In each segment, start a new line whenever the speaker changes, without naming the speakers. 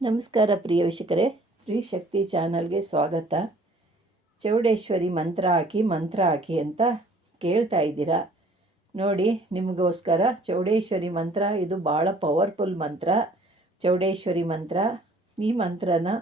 ನಮಸ್ಕಾರ ಪ್ರಿಯ ವೀಕ್ಷಕರೇ ಸ್ತ್ರೀ ಶಕ್ತಿ ಚಾನಲ್ಗೆ ಸ್ವಾಗತ. ಚೌಡೇಶ್ವರಿ ಮಂತ್ರ ಹಾಕಿ ಮಂತ್ರ ಹಾಕಿ ಅಂತ ಕೇಳ್ತಾ ಇದ್ದೀರಾ? ನೋಡಿ, ನಿಮಗೋಸ್ಕರ ಚೌಡೇಶ್ವರಿ ಮಂತ್ರ, ಇದು ಭಾಳ ಪವರ್ಫುಲ್ ಮಂತ್ರ. ಚೌಡೇಶ್ವರಿ ಮಂತ್ರ, ಈ ಮಂತ್ರನ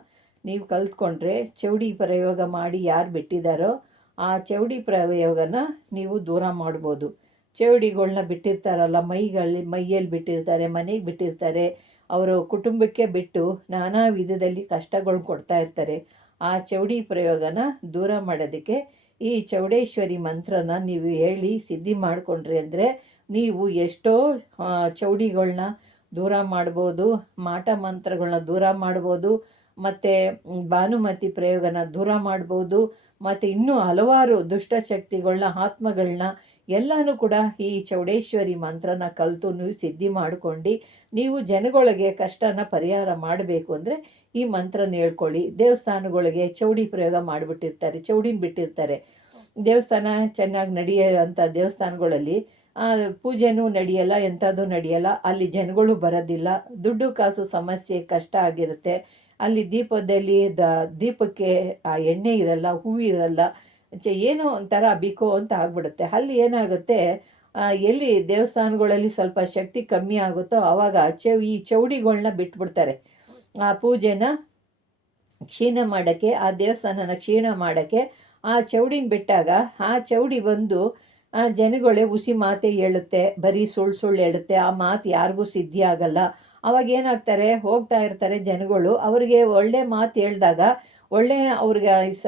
ನೀವು ಕಲ್ತ್ಕೊಂಡ್ರೆ ಚೌಡಿ ಪ್ರಯೋಗ ಮಾಡಿ ಯಾರು ಬಿಟ್ಟಿದ್ದಾರೋ ಆ ಚೌಡಿ ಪ್ರಯೋಗನ ನೀವು ದೂರ ಮಾಡ್ಬೋದು. ಚೌಡಿಗಳನ್ನ ಬಿಟ್ಟಿರ್ತಾರಲ್ಲ ಮೈಗಳಲ್ಲಿ ಮೈಯಲ್ಲಿ ಬಿಟ್ಟಿರ್ತಾರೆ, ಮನೆಗೆ ಬಿಟ್ಟಿರ್ತಾರೆ ಅವರು ಕುಟುಂಬಕ್ಕೆ ಬಿಟ್ಟು ನಾನಾ ವಿಧದಲ್ಲಿ ಕಷ್ಟಗಳು ಕೊಡ್ತಾ ಇರ್ತಾರೆ. ಆ ಚೌಡಿ ಪ್ರಯೋಗನ ದೂರ ಮಾಡೋದಕ್ಕೆ ಈ ಚೌಡೇಶ್ವರಿ ಮಂತ್ರನ ನೀವು ಹೇಳಿ ಸಿದ್ಧಿ ಮಾಡಿಕೊಂಡ್ರಿ ಅಂದರೆ ನೀವು ಎಷ್ಟೋ ಚೌಡಿಗಳನ್ನ ಚೌಡಿಗಳ್ನ ದೂರ ಮಾಡ್ಬೋದು, ಮಾಟ ಮಂತ್ರಗಳನ್ನ ದೂರ ಮಾಡ್ಬೋದು, ಮತ್ತು ಭಾನುಮತಿ ಪ್ರಯೋಗನ ದೂರ ಮಾಡ್ಬೋದು, ಮತ್ತು ಇನ್ನೂ ಹಲವಾರು ದುಷ್ಟಶಕ್ತಿಗಳನ್ನ ಆತ್ಮಗಳನ್ನ ಎಲ್ಲನೂ ಕೂಡ ಈ ಚೌಡೇಶ್ವರಿ ಮಂತ್ರನ ಕಲಿತು ನೀವು ಸಿದ್ಧಿ ಮಾಡ್ಕೊಂಡು ನೀವು ಜನಗಳಿಗೆ ಕಷ್ಟನ ಪರಿಹಾರ ಮಾಡಬೇಕು ಅಂದರೆ ಈ ಮಂತ್ರನ ಹೇಳ್ಕೊಳ್ಳಿ. ದೇವಸ್ಥಾನಗಳಿಗೆ ಚೌಡಿ ಪ್ರಯೋಗ ಮಾಡಿಬಿಟ್ಟಿರ್ತಾರೆ, ಚೌಡಿನ ಬಿಟ್ಟಿರ್ತಾರೆ. ದೇವಸ್ಥಾನ ಚೆನ್ನಾಗಿ ನಡೆಯೋಂಥ ದೇವಸ್ಥಾನಗಳಲ್ಲಿ ಪೂಜೆನೂ ನಡೆಯಲ್ಲ, ಎಂಥದ್ದು ನಡೆಯಲ್ಲ. ಅಲ್ಲಿ ಜನಗಳು ಬರೋದಿಲ್ಲ. ದುಡ್ಡು ಕಾಸು ಸಮಸ್ಯೆ, ಕಷ್ಟ ಆಗಿರುತ್ತೆ. ಅಲ್ಲಿ ದೀಪದಲ್ಲಿ ದ ದೀಪಕ್ಕೆ ಆ ಎಣ್ಣೆ ಇರಲ್ಲ, ಹೂವು ಇರಲ್ಲ. ಏನೋ ಒಂಥರ ಬಿಕೋ ಅಂತ ಆಗ್ಬಿಡುತ್ತೆ. ಅಲ್ಲಿ ಏನಾಗುತ್ತೆ ಎಲ್ಲಿ ದೇವಸ್ಥಾನಗಳಲ್ಲಿ ಸ್ವಲ್ಪ ಶಕ್ತಿ ಕಮ್ಮಿ ಆಗುತ್ತೋ ಆವಾಗ ಚೌ, ಈ ಚೌಡಿಗಳನ್ನ ಬಿಟ್ಬಿಡ್ತಾರೆ. ಆ ಪೂಜೆನ ಕ್ಷೀಣ ಮಾಡೋಕ್ಕೆ, ಆ ದೇವಸ್ಥಾನನ ಕ್ಷೀಣ ಮಾಡೋಕ್ಕೆ, ಆ ಚೌಡಿನ ಬಿಟ್ಟಾಗ ಆ ಚೌಡಿ ಬಂದು ಜನಗಳೇ ಉಸಿ ಮಾತೆ ಹೇಳುತ್ತೆ, ಬರೀ ಸುಳ್ಳು ಸುಳ್ಳು ಹೇಳುತ್ತೆ, ಆ ಮಾತು ಯಾರಿಗೂ ಸಿದ್ಧಿ ಆಗಲ್ಲ. ಅವಾಗ ಏನಾಗ್ತಾರೆ, ಹೋಗ್ತಾ ಇರ್ತಾರೆ ಜನಗಳು, ಅವರಿಗೆ ಒಳ್ಳೆ ಮಾತು ಹೇಳಿದಾಗ ಒಳ್ಳೆ ಅವ್ರಿಗೆ ಸ,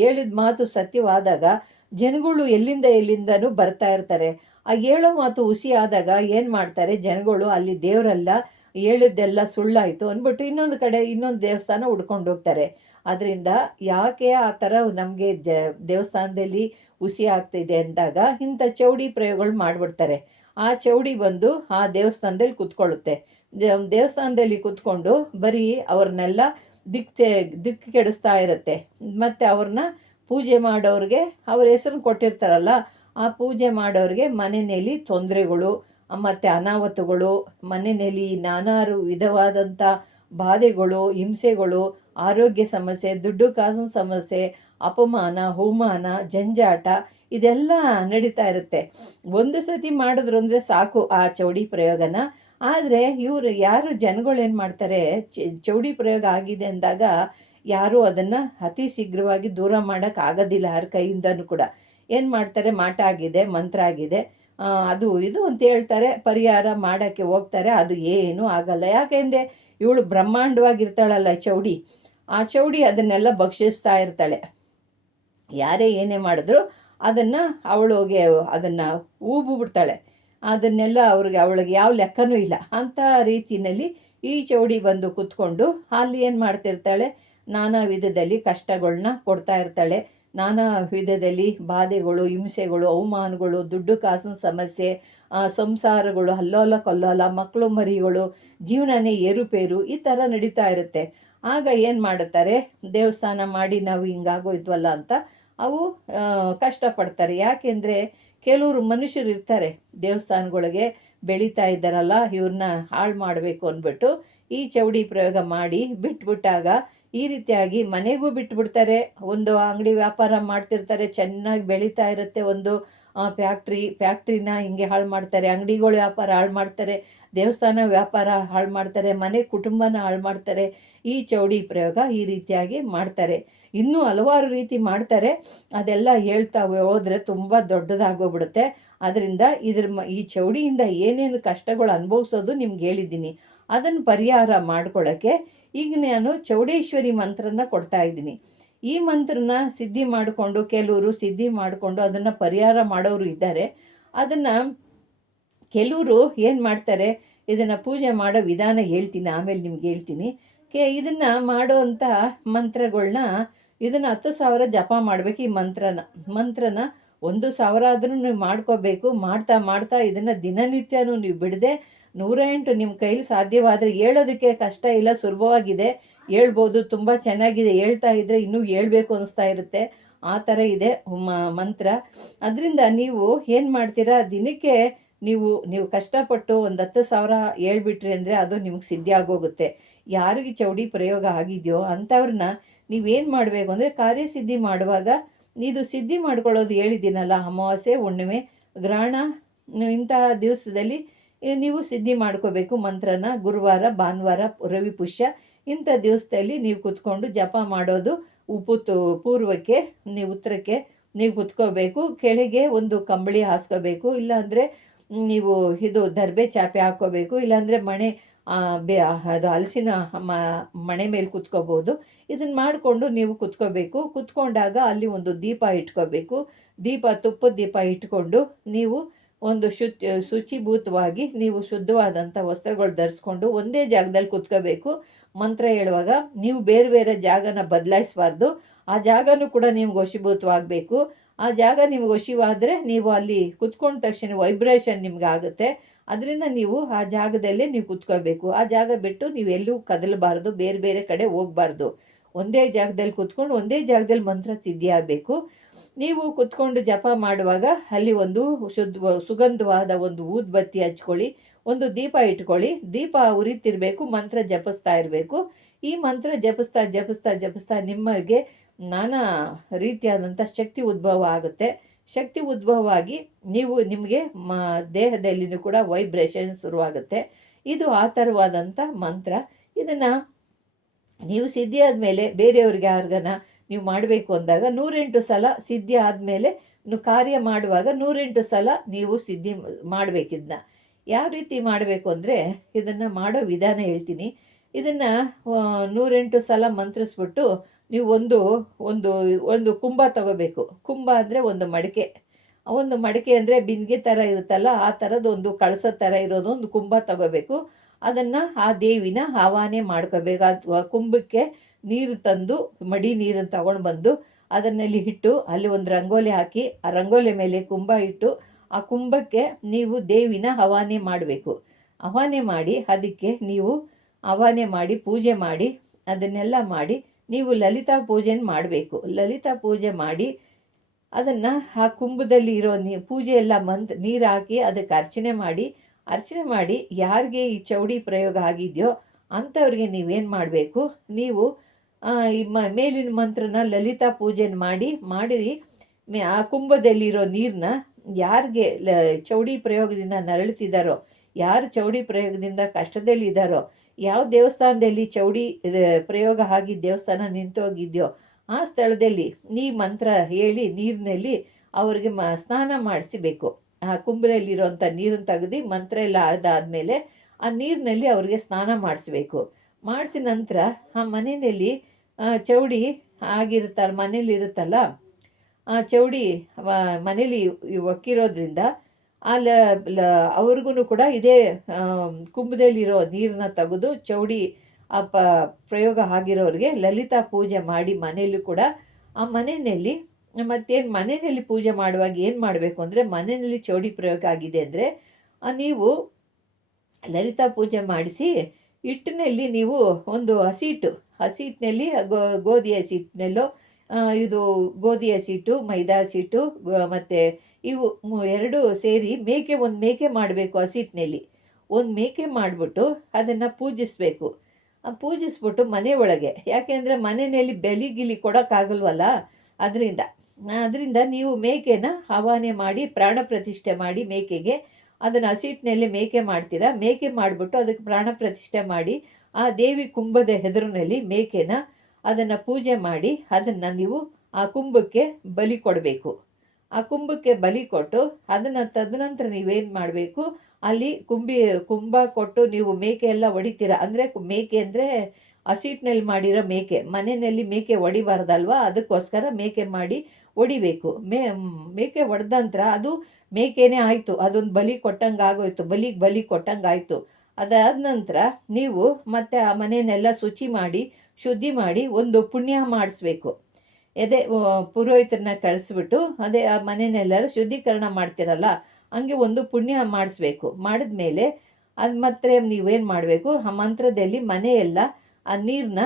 ಹೇಳಿದ ಮಾತು ಸತ್ಯವಾದಾಗ ಜನಗಳು ಎಲ್ಲಿಂದ ಎಲ್ಲಿಂದನೂ ಬರ್ತಾ ಇರ್ತಾರೆ. ಆ ಹೇಳೋ ಮಾತು ಹುಸಿ ಆದಾಗ ಏನು ಮಾಡ್ತಾರೆ? ಜನಗಳು ಅಲ್ಲಿ ದೇವರಲ್ಲ, ಹೇಳಿದ್ದೆಲ್ಲ ಸುಳ್ಳಾಯಿತು ಅಂದ್ಬಿಟ್ಟು ಇನ್ನೊಂದು ಕಡೆ ಇನ್ನೊಂದು ದೇವಸ್ಥಾನ ಹುಡ್ಕೊಂಡು ಹೋಗ್ತಾರೆ. ಅದರಿಂದ ಯಾಕೆ ಆ ಥರ ನಮಗೆ ದೇವಸ್ಥಾನದಲ್ಲಿ ಹುಸಿ ಆಗ್ತಿದೆ ಅಂದಾಗ ಇಂಥ ಚೌಡಿ ಪ್ರಯೋಗಗಳು ಮಾಡಿಬಿಡ್ತಾರೆ. ಆ ಚೌಡಿ ಬಂದು ಆ ದೇವಸ್ಥಾನದಲ್ಲಿ ಕೂತ್ಕೊಳ್ಳುತ್ತೆ. ದೇವಸ್ಥಾನದಲ್ಲಿ ಕೂತ್ಕೊಂಡು ಬರೀ ಅವ್ರನ್ನೆಲ್ಲ ದಿಕ್ ದಿಕ್ಕು ಕೆಡಿಸ್ತಾ ಇರುತ್ತೆ. ಮತ್ತು ಅವ್ರನ್ನ ಪೂಜೆ ಮಾಡೋರಿಗೆ ಅವ್ರ ಹೆಸರು ಕೊಟ್ಟಿರ್ತಾರಲ್ಲ, ಆ ಪೂಜೆ ಮಾಡೋರಿಗೆ ಮನೆಯಲ್ಲಿ ತೊಂದರೆಗಳು, ಮತ್ತು ಅನಾಹುತಗಳು ಮನೆಯಲ್ಲಿ ನಾನಾರು ವಿಧವಾದಂಥ ಬಾಧೆಗಳು, ಹಿಂಸೆಗಳು, ಆರೋಗ್ಯ ಸಮಸ್ಯೆ, ದುಡ್ಡು ಕಾಸಿನ ಸಮಸ್ಯೆ, ಅಪಮಾನ, ಅವಮಾನ, ಜಂಜಾಟ, ಇದೆಲ್ಲ ನಡೀತಾ ಇರುತ್ತೆ. ಒಂದು ಸತಿ ಮಾಡಿದ್ರು ಅಂದರೆ ಸಾಕು ಆ ಚೌಡಿ ಪ್ರಯೋಗನ. ಆದರೆ ಇವರು ಯಾರು ಜನಗಳು ಏನು ಮಾಡ್ತಾರೆ? ಚೌಡಿ ಪ್ರಯೋಗ ಆಗಿದೆ ಅಂದಾಗ ಯಾರೂ ಅದನ್ನು ಅತಿ ಶೀಘ್ರವಾಗಿ ದೂರ ಮಾಡೋಕ್ಕಾಗೋದಿಲ್ಲ ಯಾರ ಕೈಯಿಂದನೂ ಕೂಡ. ಏನು ಮಾಡ್ತಾರೆ? ಮಾಟ ಆಗಿದೆ, ಮಂತ್ರ ಆಗಿದೆ. ಅದು ಇದು ಅಂತ ಹೇಳ್ತಾರೆ. ಪರಿಹಾರ ಮಾಡೋಕ್ಕೆ ಹೋಗ್ತಾರೆ. ಅದು ಏನೂ ಆಗಲ್ಲ. ಯಾಕೆಂದರೆ ಇವಳು ಬ್ರಹ್ಮಾಂಡವಾಗಿರ್ತಾಳಲ್ಲ ಚೌಡಿ. ಆ ಚೌಡಿ ಅದನ್ನೆಲ್ಲ ಭಕ್ಷಿಸ್ತಾ ಇರ್ತಾಳೆ. ಯಾರೇ ಏನೇ ಮಾಡಿದ್ರು ಅದನ್ನು ಅವಳಿಗೆ ಅದನ್ನು ಊಬು ಬಿಡ್ತಾಳೆ. ಅದನ್ನೆಲ್ಲ ಅವ್ರಿಗೆ, ಅವಳಿಗೆ ಯಾವ ಲೆಕ್ಕನೂ ಇಲ್ಲ. ಅಂಥ ರೀತಿಯಲ್ಲಿ ಈ ಚೌಡಿ ಬಂದು ಕೂತ್ಕೊಂಡು ಅಲ್ಲಿ ಏನು ಮಾಡ್ತಿರ್ತಾಳೆ? ನಾನಾ ವಿಧದಲ್ಲಿ ಕಷ್ಟಗಳನ್ನ ಕೊಡ್ತಾ ಇರ್ತಾಳೆ. ನಾನಾ ವಿಧದಲ್ಲಿ ಬಾಧೆಗಳು, ಹಿಂಸೆಗಳು, ಅವಮಾನಗಳು, ದುಡ್ಡು ಕಾಸಿನ ಸಮಸ್ಯೆ ಸಂಸಾರಗಳು ಅಲ್ಲೋಲ ಕಲ್ಲೋಲ, ಮಕ್ಕಳು ಮರಿಗಳು, ಜೀವನನೇ ಏರುಪೇರು ಈ ಥರ ನಡೀತಾ ಇರುತ್ತೆ. ಆಗ ಏನು ಮಾಡುತ್ತಾರೆ? ದೇವಸ್ಥಾನ ಮಾಡಿ ನಾವು ಹಿಂಗಾಗೋಯ್ದ್ವಲ್ಲ ಅಂತ ಅವು ಕಷ್ಟಪಡ್ತಾರೆ. ಯಾಕೆಂದರೆ ಕೆಲವರು ಮನುಷ್ಯರು ಇರ್ತಾರೆ ದೇವಸ್ಥಾನಗಳಿಗೆ ಬೆಳೀತಾ ಇದ್ದಾರಲ್ಲ, ಇವ್ರನ್ನ ಹಾಳು ಮಾಡಬೇಕು ಅಂದ್ಬಿಟ್ಟು ಈ ಚೌಡಿ ಪ್ರಯೋಗ ಮಾಡಿ ಬಿಟ್ಬಿಟ್ಟಾಗ ಈ ರೀತಿಯಾಗಿ ಮನೆಗೂ ಬಿಟ್ಬಿಡ್ತಾರೆ. ಒಂದು ಅಂಗಡಿ ವ್ಯಾಪಾರ ಮಾಡ್ತಿರ್ತಾರೆ, ಚೆನ್ನಾಗಿ ಬೆಳೀತಾ ಇರುತ್ತೆ ಒಂದು ಫ್ಯಾಕ್ಟ್ರಿ, ಫ್ಯಾಕ್ಟ್ರಿನ ಹಿಂಗೆ ಹಾಳು ಮಾಡ್ತಾರೆ, ಅಂಗಡಿಗಳು ವ್ಯಾಪಾರ ಹಾಳು ಮಾಡ್ತಾರೆ. ದೇವಸ್ಥಾನ ವ್ಯಾಪಾರ ಹಾಳು ಮಾಡ್ತಾರೆ, ಮನೆ ಕುಟುಂಬನ ಹಾಳು ಮಾಡ್ತಾರೆ, ಈ ಚೌಡಿ ಪ್ರಯೋಗ ಈ ರೀತಿಯಾಗಿ ಮಾಡ್ತಾರೆ. ಇನ್ನೂ ಹಲವಾರು ರೀತಿ ಮಾಡ್ತಾರೆ. ಅದೆಲ್ಲ ಹೇಳ್ತಾ ಹೋದರೆ ತುಂಬ ದೊಡ್ಡದಾಗೋಗ್ಬಿಡುತ್ತೆ. ಅದರಿಂದ ಇದ್ರ ಮ, ಈ ಚೌಡಿಯಿಂದ ಏನೇನು ಕಷ್ಟಗಳು ಅನುಭವಿಸೋದು ನಿಮ್ಗೆ ಹೇಳಿದ್ದೀನಿ. ಅದನ್ನು ಪರಿಹಾರ ಮಾಡ್ಕೊಳ್ಳೋಕ್ಕೆ ಈಗ ನಾನು ಚೌಡೇಶ್ವರಿ ಮಂತ್ರನ ಕೊಡ್ತಾ ಇದ್ದೀನಿ. ಈ ಮಂತ್ರನ ಸಿದ್ಧಿ ಮಾಡಿಕೊಂಡು, ಕೆಲವರು ಸಿದ್ಧಿ ಮಾಡಿಕೊಂಡು ಅದನ್ನು ಪರಿಹಾರ ಮಾಡೋರು ಇದ್ದಾರೆ. ಅದನ್ನು ಕೆಲವರು ಏನು ಮಾಡ್ತಾರೆ, ಇದನ್ನು ಪೂಜೆ ಮಾಡೋ ವಿಧಾನ ಹೇಳ್ತೀನಿ, ಆಮೇಲೆ ನಿಮ್ಗೆ ಹೇಳ್ತೀನಿ. ಕೆ, ಇದನ್ನು ಮಾಡೋವಂಥ ಮಂತ್ರಗಳನ್ನ ಇದನ್ನು ಹತ್ತು ಸಾವಿರ ಜಪ ಮಾಡಬೇಕು ಈ ಮಂತ್ರನ. ಮಂತ್ರನ ಒಂದು ಸಾವಿರ ಆದರೂ ನೀವು ಮಾಡ್ಕೋಬೇಕು, ಮಾಡ್ತಾ ಮಾಡ್ತಾ ಇದನ್ನು ದಿನನಿತ್ಯನೂ ನೀವು ಬಿಡದೆ ನೂರ ಎಂಟು ನಿಮ್ಮ ಕೈಲಿ ಸಾಧ್ಯವಾದರೆ ಹೇಳೋದಕ್ಕೆ ಕಷ್ಟ ಇಲ್ಲ, ಸುಲಭವಾಗಿದೆ. ಹೇಳ್ಬೋದು, ತುಂಬ ಚೆನ್ನಾಗಿದೆ, ಹೇಳ್ತಾ ಇದ್ದರೆ ಇನ್ನೂ ಹೇಳಬೇಕು ಅನಿಸ್ತಾ ಇರುತ್ತೆ. ಆ ಥರ ಇದೆ ಮಂತ್ರ. ಅದರಿಂದ ನೀವು ಏನು ಮಾಡ್ತೀರಾ, ದಿನಕ್ಕೆ ನೀವು ನೀವು ಕಷ್ಟಪಟ್ಟು ಒಂದು ಹತ್ತು ಸಾವಿರ ಹೇಳ್ಬಿಟ್ರಿ ಅಂದರೆ ಅದು ನಿಮ್ಗೆ ಸಿದ್ಧಿ ಆಗೋಗುತ್ತೆ. ಯಾರಿಗೆ ಚೌಡಿ ಪ್ರಯೋಗ ಆಗಿದೆಯೋ ಅಂಥವ್ರನ್ನ ನೀವೇನು ಮಾಡಬೇಕು ಅಂದರೆ ಕಾರ್ಯಸಿದ್ಧಿ ಮಾಡುವಾಗ ಇದು ಸಿದ್ಧಿ ಮಾಡ್ಕೊಳ್ಳೋದು ಹೇಳಿದ್ದೀನಲ್ಲ, ಅಮಾವಾಸ್ಯೆ, ಹುಣ್ಣಿಮೆ, ಗ್ರಹಣ, ಇಂತಹ ದಿವಸದಲ್ಲಿ ನೀವು ಸಿದ್ಧಿ ಮಾಡ್ಕೋಬೇಕು. ಮಂತ್ರನ ಗುರುವಾರ, ಭಾನುವಾರ, ರವಿ ಪುಷ್ಯ, ಇಂಥ ದಿವಸದಲ್ಲಿ ನೀವು ಕುತ್ಕೊಂಡು ಜಪ ಮಾಡೋದು ಉಪುತ್ತು ಪೂರ್ವಕ್ಕೆ, ನೀವು ಉತ್ತರಕ್ಕೆ ನೀವು ಕುತ್ಕೋಬೇಕು. ಕೆಳಗೆ ಒಂದು ಕಂಬಳಿ ಹಾಸ್ಕೋಬೇಕು. ಇಲ್ಲಾಂದರೆ ನೀವು ಇದು ದರ್ಬೆ ಚಾಪೆ ಹಾಕ್ಕೋಬೇಕು, ಇಲ್ಲಾಂದರೆ ಮಣೆ ಬೆ, ಅದು ಹಲಸಿನ ಮ, ಮಣೆ ಮೇಲೆ ಕುತ್ಕೋಬೋದು. ಇದನ್ನು ಮಾಡಿಕೊಂಡು ನೀವು ಕುತ್ಕೋಬೇಕು. ಕುತ್ಕೊಂಡಾಗ ಅಲ್ಲಿ ಒಂದು ದೀಪ ಇಟ್ಕೋಬೇಕು. ದೀಪ ತುಪ್ಪದ ದೀಪ ಇಟ್ಕೊಂಡು ನೀವು ಒಂದು ಶುಚಿ, ಶುಚಿಭೂತವಾಗಿ ನೀವು ಶುದ್ಧವಾದಂಥ ವಸ್ತ್ರಗಳು ಧರಿಸ್ಕೊಂಡು ಒಂದೇ ಜಾಗದಲ್ಲಿ ಕುತ್ಕೋಬೇಕು. ಮಂತ್ರ ಹೇಳುವಾಗ ನೀವು ಬೇರೆ ಬೇರೆ ಜಾಗನ ಬದಲಾಯಿಸಬಾರ್ದು. ಆ ಜಾಗನೂ ಕೂಡ ನಿಮ್ಗೆ ವಶೀಭೂತವಾಗಬೇಕು. ಆ ಜಾಗ ನಿಮಗೆ ವಶೀವಾದರೆ ನೀವು ಅಲ್ಲಿ ಕುತ್ಕೊಂಡ ತಕ್ಷಣ ವೈಬ್ರೇಷನ್ ನಿಮ್ಗೆ ಆಗುತ್ತೆ. ಅದರಿಂದ ನೀವು ಆ ಜಾಗದಲ್ಲೇ ನೀವು ಕುತ್ಕೋಬೇಕು ಆ ಜಾಗ ಬಿಟ್ಟು ನೀವು ಎಲ್ಲೂ ಕದಲಬಾರ್ದು, ಬೇರೆ ಬೇರೆ ಕಡೆ ಹೋಗಬಾರ್ದು. ಒಂದೇ ಜಾಗದಲ್ಲಿ ಕುತ್ಕೊಂಡು ಒಂದೇ ಜಾಗದಲ್ಲಿ ಮಂತ್ರ ಸಿದ್ಧಿ ಆಗಬೇಕು. ನೀವು ಕುತ್ಕೊಂಡು ಜಪ ಮಾಡುವಾಗ ಅಲ್ಲಿ ಒಂದು ಶುದ್ಧ, ಸುಗಂಧವಾದ ಒಂದು ಊದ್ಬತ್ತಿ ಹಚ್ಕೊಳ್ಳಿ, ಒಂದು ದೀಪ ಇಟ್ಕೊಳ್ಳಿ. ದೀಪ ಉರಿತಿರ್ಬೇಕು, ಮಂತ್ರ ಜಪಿಸ್ತಾ ಇರಬೇಕು. ಈ ಮಂತ್ರ ಜಪಿಸ್ತಾ ಜಪಿಸ್ತಾ ಜಪಿಸ್ತಾ ನಿಮಗೆ ನಾನಾ ರೀತಿಯಾದಂಥ ಶಕ್ತಿ ಉದ್ಭವ ಆಗುತ್ತೆ. ಶಕ್ತಿ ಉದ್ಭವವಾಗಿ ನೀವು ನಿಮಗೆ ಮ, ದೇಹದಲ್ಲಿನೂ ಕೂಡ ವೈಬ್ರೇಷನ್ ಶುರುವಾಗುತ್ತೆ. ಇದು ಆ ಥರವಾದಂಥ ಮಂತ್ರ. ಇದನ್ನು ನೀವು ಸಿದ್ಧಿ ಆದಮೇಲೆ ಬೇರೆಯವ್ರಿಗೆ ಯಾರಿಗನ ನೀವು ಮಾಡಬೇಕು ಅಂದಾಗ ನೂರೆಂಟು ಸಲ ಸಿದ್ಧಿ ಆದಮೇಲೆ ಕಾರ್ಯ ಮಾಡುವಾಗ ನೂರೆಂಟು ಸಲ ನೀವು ಸಿದ್ಧಿ ಮಾಡಬೇಕಿದ್ನ. ಯಾವ ರೀತಿ ಮಾಡಬೇಕು ಅಂದರೆ ಇದನ್ನು ಮಾಡೋ ವಿಧಾನ ಹೇಳ್ತೀನಿ. ಇದನ್ನು ನೂರೆಂಟು ಸಲ ಮಂತ್ರಿಸ್ಬಿಟ್ಟು ನೀವು ಒಂದು ಒಂದು ಒಂದು ಕುಂಭ ತಗೋಬೇಕು. ಕುಂಭ ಅಂದರೆ ಒಂದು ಮಡಿಕೆ. ಒಂದು ಮಡಿಕೆ ಅಂದರೆ ಬಿಂದಿಗೆ ಥರ ಇರುತ್ತಲ್ಲ, ಆ ಥರದ ಒಂದು ಕಳಸ ಥರ ಇರೋದು ಒಂದು ಕುಂಭ ತಗೋಬೇಕು. ಅದನ್ನು ಆ ದೇವಿನ ಆವಾಹನೆ ಮಾಡ್ಕೋಬೇಕು. ಅಥವಾ ಕುಂಭಕ್ಕೆ ನೀರು ತಂದು, ಮಡಿ ನೀರನ್ನು ತಗೊಂಡು ಬಂದು ಅದನ್ನಲ್ಲಿ ಇಟ್ಟು, ಅಲ್ಲಿ ಒಂದು ರಂಗೋಲಿ ಹಾಕಿ, ಆ ರಂಗೋಲಿ ಮೇಲೆ ಕುಂಭ ಇಟ್ಟು, ಆ ಕುಂಭಕ್ಕೆ ನೀವು ದೇವಿನ ಹವಾನೆ ಮಾಡಬೇಕು. ಹವಾನೆ ಮಾಡಿ, ಅದಕ್ಕೆ ನೀವು ಹವಾನೆ ಮಾಡಿ, ಪೂಜೆ ಮಾಡಿ, ಅದನ್ನೆಲ್ಲ ಮಾಡಿ ನೀವು ಲಲಿತಾ ಪೂಜೆನ ಮಾಡಬೇಕು. ಲಲಿತಾ ಪೂಜೆ ಮಾಡಿ ಅದನ್ನು ಆ ಕುಂಭದಲ್ಲಿ ಇರೋ ನೀ, ಪೂಜೆ ಎಲ್ಲ ಮಂತ್ ನೀರು ಹಾಕಿ ಅದಕ್ಕೆ ಅರ್ಚನೆ ಮಾಡಿ ಅರ್ಚನೆ ಮಾಡಿ ಯಾರಿಗೆ ಈ ಚೌಡಿ ಪ್ರಯೋಗ ಆಗಿದೆಯೋ ಅಂಥವ್ರಿಗೆ ನೀವೇನು ಮಾಡಬೇಕು? ನೀವು ಈ ಮ, ಮೇಲಿನ ಮಂತ್ರನ ಲಲಿತಾ ಪೂಜೆನ ಮಾಡಿ ಮಾಡಿ ಆ ಕುಂಭದಲ್ಲಿರೋ ನೀರನ್ನ ಯಾರಿಗೆ ಲ, ಚೌಡಿ ಪ್ರಯೋಗದಿಂದ ನರಳುತ್ತಿದ್ದಾರೋ ಯಾರು ಚೌಡಿ ಪ್ರಯೋಗದಿಂದ ಕಷ್ಟದಲ್ಲಿ ಇದ್ದಾರೋ, ಯಾವ ದೇವಸ್ಥಾನದಲ್ಲಿ ಚೌಡಿ ಪ್ರಯೋಗ ಆಗಿ ದೇವಸ್ಥಾನ ನಿಂತೋಗಿದೆಯೋ ಆ ಸ್ಥಳದಲ್ಲಿ ನೀ ಮಂತ್ರ ಹೇಳಿ ನೀರಿನಲ್ಲಿ ಅವ್ರಿಗೆ ಮ, ಸ್ನಾನ ಮಾಡಿಸಬೇಕು. ಆ ಕುಂಭದಲ್ಲಿರೋಂಥ ನೀರನ್ನು ತೆಗೆದು ಮಂತ್ರ ಎಲ್ಲ ಅದಾದಮೇಲೆ ಆ ನೀರಿನಲ್ಲಿ ಅವ್ರಿಗೆ ಸ್ನಾನ ಮಾಡಿಸ್ಬೇಕು. ಮಾಡಿಸಿ ನಂತರ ಆ ಮನೆಯಲ್ಲಿ ಚೌಡಿ ಆಗಿರುತ್ತಲ್ಲ ಮನೇಲಿ ಇರುತ್ತಲ್ಲ, ಆ ಚೌಡಿ ಮನೇಲಿ ಒಕ್ಕಿರೋದ್ರಿಂದ ಆ ಲ ಲ ಅವ್ರಿಗೂ ಕೂಡ ಇದೇ ಕುಂಭದಲ್ಲಿರೋ ನೀರನ್ನ ತೆಗೆದು ಚೌಡಿ, ಆ, ಪ, ಪ್ರಯೋಗ ಆಗಿರೋರಿಗೆ ಲಲಿತಾ ಪೂಜೆ ಮಾಡಿ ಮನೆಯಲ್ಲೂ ಕೂಡ ಆ ಮನೆಯಲ್ಲಿ, ಮತ್ತೇನು ಮನೆಯಲ್ಲಿ ಪೂಜೆ ಮಾಡುವಾಗ ಏನು ಮಾಡಬೇಕು ಅಂದರೆ ಮನೆಯಲ್ಲಿ ಚೌಡಿ ಪ್ರಯೋಗ ಆಗಿದೆ ಅಂದರೆ ನೀವು ಲಲಿತಾ ಪೂಜೆ ಮಾಡಿಸಿ ಹಿಟ್ಟಿನಲ್ಲಿ ನೀವು ಒಂದು ಹಸಿಟ್ಟು ಹಸಿಟ್ಟಿನಲ್ಲಿ ಗೋಧಿ ಹಸಿಟ್ಟಿನಲ್ಲೋ ಇದು ಗೋಧಿ ಹಸಿಟ್ಟು ಮೈದಾ ಹಸಿಟ್ಟು ಮತ್ತು ಇವು ಎರಡು ಸೇರಿ ಮೇಕೆ ಒಂದು ಮೇಕೆ ಮಾಡಬೇಕು ಹಸಿಟ್ಟಿನಲ್ಲಿ ಒಂದು ಮೇಕೆ ಮಾಡಿಬಿಟ್ಟು ಅದನ್ನು ಪೂಜಿಸಬೇಕು. ಪೂಜಿಸ್ಬಿಟ್ಟು ಮನೆ ಒಳಗೆ. ಯಾಕೆಂದರೆ ಮನೆಯಲ್ಲಿ ಬೆಲಿ ಗಿಲಿ ಕೊಡೋಕ್ಕಾಗಲ್ವಲ್ಲ? ಅದರಿಂದ. ಅದರಿಂದ ನೀವು ಮೇಕೆನ ಹವಾನೆ ಮಾಡಿ, ಪ್ರಾಣ ಪ್ರತಿಷ್ಠೆ ಮಾಡಿ ಮೇಕೆಗೆ ಅದನ್ನು ಹಸಿಟ್ಟಿನಲ್ಲಿ ಮೇಕೆ ಮಾಡ್ತೀರಾ? ಮೇಕೆ ಮಾಡಿಬಿಟ್ಟು ಅದಕ್ಕೆ ಪ್ರಾಣ ಪ್ರತಿಷ್ಠೆ ಮಾಡಿ ಆ ದೇವಿ ಕುಂಭದ ಹೆದರಿನಲ್ಲಿ ಮೇಕೆನ ಅದನ್ನು ಪೂಜೆ ಮಾಡಿ ಅದನ್ನು ನೀವು ಆ ಕುಂಭಕ್ಕೆ ಬಲಿ ಕೊಡಬೇಕು. ಆ ಕುಂಭಕ್ಕೆ ಬಲಿ ಕೊಟ್ಟು ಅದನ್ನು ತದನಂತರ ನೀವೇನು ಮಾಡಬೇಕು? ಅಲ್ಲಿ ಕುಂಬಿ, ಕುಂಭ ಕೊಟ್ಟು ನೀವು ಮೇಕೆ ಎಲ್ಲ ಹೊಡಿತೀರ ಅಂದರೆ ಮೇಕೆ ಅಂದರೆ ಹಸಿಟ್ಟಿನಲ್ಲಿ ಮಾಡಿರೋ ಮೇಕೆ. ಮನೆಯಲ್ಲಿ ಮೇಕೆ ಹೊಡಿಬಾರ್ದಲ್ವಾ ಅದಕ್ಕೋಸ್ಕರ ಮೇಕೆ ಮಾಡಿ ಹೊಡಿಬೇಕು ಮೇ, ಮೇಕೆ ಹೊಡೆದ ನಂತರ ಅದು ಮೇಕೆನೇ ಆಯಿತು. ಅದೊಂದು ಬಲಿ ಕೊಟ್ಟಂಗೆ ಆಗೋಯ್ತು ಬಲಿಗೆ ಬಲಿ ಕೊಟ್ಟಂಗೆ ಆಯಿತು ಅದಾದ ನಂತರ ನೀವು ಮತ್ತೆ ಆ ಮನೆಯನ್ನೆಲ್ಲ ಶುಚಿ ಮಾಡಿ ಶುದ್ಧಿ ಮಾಡಿ ಒಂದು ಪುಣ್ಯ ಮಾಡಿಸ್ಬೇಕು. ಎದೆ ಪುರೋಹಿತರನ್ನ ಕಳಿಸ್ಬಿಟ್ಟು, ಅದೇ ಆ ಮನೆಯನ್ನೆಲ್ಲರೂ ಶುದ್ಧೀಕರಣ ಮಾಡ್ತಿರಲ್ಲ, ಹಂಗೆ ಒಂದು ಪುಣ್ಯ ಮಾಡಿಸ್ಬೇಕು. ಮಾಡಿದ್ಮೇಲೆ ಅದು ಮತ್ತೆ ನೀವೇನು ಮಾಡಬೇಕು? ಆ ಮಂತ್ರದಲ್ಲಿ ಮನೆಯೆಲ್ಲ ಆ ನೀರನ್ನ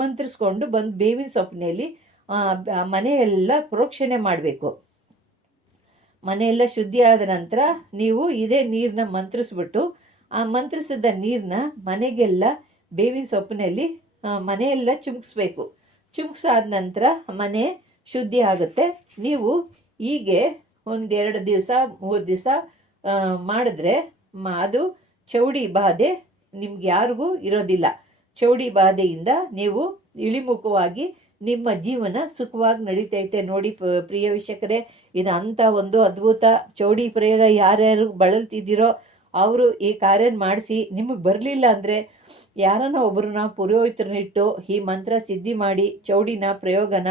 ಮಂತ್ರಿಸ್ಕೊಂಡು ಬಂದು ಬೇವಿನ ಸೊಪ್ಪಿನಲ್ಲಿ ಮನೆಯೆಲ್ಲ ಪ್ರೋಕ್ಷಣೆ ಮಾಡಬೇಕು. ಮನೆಯೆಲ್ಲ ಶುದ್ಧಿ ಆದ ನಂತರ ನೀವು ಇದೇ ನೀರನ್ನ ಮಂತ್ರಿಸ್ಬಿಟ್ಟು, ಆ ಮಂತ್ರಿಸಿದ ನೀರನ್ನ ಮನೆಗೆಲ್ಲ ಬೇವಿನ ಸೊಪ್ಪಿನಲ್ಲಿ ಮನೆಯೆಲ್ಲ ಚುಮುಕ್ಸ್ಬೇಕು. ಚುಮುಕ್ಸಾದ ನಂತರ ಮನೆ ಶುದ್ಧಿ ಆಗುತ್ತೆ. ನೀವು ಹೀಗೆ ಒಂದೆರಡು ದಿವಸ ಮೂರು ದಿವಸ ಮಾಡಿದ್ರೆ ಅದು ಚೌಡಿ ಬಾಧೆ ನಿಮ್ಗೆ ಯಾರಿಗೂ ಇರೋದಿಲ್ಲ. ಚೌಡಿ ಬಾಧೆಯಿಂದ ನೀವು ಇಳಿಮುಖವಾಗಿ ನಿಮ್ಮ ಜೀವನ ಸುಖವಾಗಿ ನಡೀತೈತೆ. ನೋಡಿ ಪ್ರಿಯ ವೀಕ್ಷಕರೇ, ಇದು ಅಂಥ ಒಂದು ಅದ್ಭುತ ಚೌಡಿ ಪ್ರಯೋಗ ಯಾರ್ಯಾರು ಬಳಲ್ತಿದ್ದೀರೋ, ಅವರು ಈ ಕಾರ್ಯನ ಮಾಡಿಸಿ, ನಿಮಗೆ ಬರಲಿಲ್ಲ ಅಂದರೆ ಯಾರನ್ನ ಒಬ್ಬರನ್ನ ಪುರೋಹಿತರನ್ನಿಟ್ಟು ಈ ಮಂತ್ರ ಸಿದ್ಧಿ ಮಾಡಿ, ಚೌಡಿನ ಪ್ರಯೋಗನ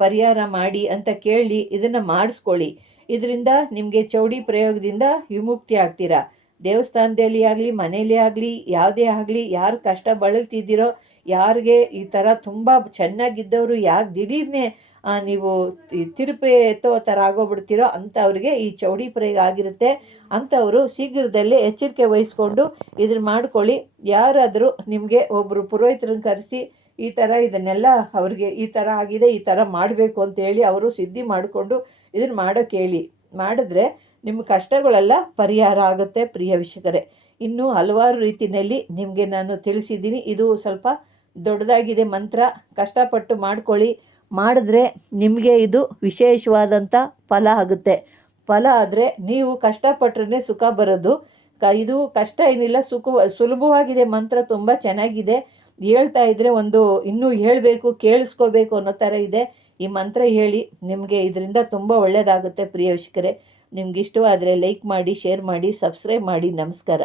ಪರಿಹಾರ ಮಾಡಿ ಅಂತ ಕೇಳಿ ಇದನ್ನು ಮಾಡಿಸ್ಕೊಳ್ಳಿ. ಇದರಿಂದ ನಿಮಗೆ ಚೌಡಿ ಪ್ರಯೋಗದಿಂದ ವಿಮುಕ್ತಿ ಆಗ್ತೀರಾ? ದೇವಸ್ಥಾನದಲ್ಲಿ ಆಗಲಿ ಮನೇಲಿ ಆಗಲಿ, ಯಾವುದೇ ಆಗಲಿ, ಯಾರು ಕಷ್ಟ ಬಳಲ್ತಿದ್ದೀರೋ, ಯಾರಿಗೆ ಈ ಥರ ತುಂಬ ಚೆನ್ನಾಗಿದ್ದವರು ಯಾಕೆ ದಿಢೀರ್ನೆ ನೀವು ತಿರುಪಿ ಎತ್ತೋ ಥರ ಆಗೋಗ್ಬಿಡ್ತೀರೋ ಅಂಥವ್ರಿಗೆ ಈ ಚೌಡಿ ಪ್ರಯೋಗ ಆಗಿರುತ್ತೆ. ಅಂಥವರು ಶೀಘ್ರದಲ್ಲೇ ಎಚ್ಚರಿಕೆ ವಹಿಸ್ಕೊಂಡು ಇದನ್ನ ಮಾಡ್ಕೊಳ್ಳಿ. ಯಾರಾದರೂ ನಿಮಗೆ ಒಬ್ಬರು ಪುರೋಹಿತರನ್ನು ಕರೆಸಿ ಈ ಥರ ಇದನ್ನೆಲ್ಲ ಅವ್ರಿಗೆ ಈ ಥರ ಆಗಿದೆ, ಈ ಥರ ಮಾಡಬೇಕು ಅಂತೇಳಿ ಅವರು ಸಿದ್ಧಿ ಮಾಡಿಕೊಂಡು ಇದನ್ನು ಮಾಡೋಕ್ಕೆ ಹೇಳಿ ಮಾಡಿದ್ರೆ ನಿಮ್ಮ ಕಷ್ಟಗಳೆಲ್ಲ ಪರಿಹಾರ ಆಗುತ್ತೆ ಪ್ರಿಯ ವೀಕ್ಷಕರೇ. ಇನ್ನೂ ಹಲವಾರು ರೀತಿಯಲ್ಲಿ ನಿಮಗೆ ನಾನು ತಿಳಿಸಿದ್ದೀನಿ. ಇದು ಸ್ವಲ್ಪ ದೊಡ್ಡದಾಗಿದೆ ಮಂತ್ರ. ಕಷ್ಟಪಟ್ಟು ಮಾಡ್ಕೊಳ್ಳಿ. ಮಾಡಿದ್ರೆ ನಿಮಗೆ ಇದು ವಿಶೇಷವಾದಂಥ ಫಲ ಆಗುತ್ತೆ. ಫಲ ಆದರೆ ನೀವು ಕಷ್ಟಪಟ್ರೆ ಸುಖ ಬರೋದು. ಕ ಇದು ಕಷ್ಟ ಏನಿಲ್ಲ, ಸುಖ ಸುಲಭವಾಗಿದೆ ಮಂತ್ರ ತುಂಬ ಚೆನ್ನಾಗಿದೆ. ಹೇಳ್ತಾ ಇದ್ದರೆ ಒಂದು ಇನ್ನೂ ಹೇಳಬೇಕು, ಕೇಳಿಸ್ಕೋಬೇಕು ಅನ್ನೋ ಥರ ಇದೆ. ಈ ಮಂತ್ರ ಹೇಳಿ ನಿಮಗೆ ಇದರಿಂದ ತುಂಬ ಒಳ್ಳೆಯದಾಗುತ್ತೆ ಪ್ರಿಯ ವೀಕ್ಷಕರೇ. ನಿಮ್ಗೆ ಇಷ್ಟವಾದರೆ ಲೈಕ್ ಮಾಡಿ ಶೇರ್ ಮಾಡಿ ಸಬ್ಸ್ಕ್ರೈಬ್ ಮಾಡಿ. ನಮಸ್ಕಾರ.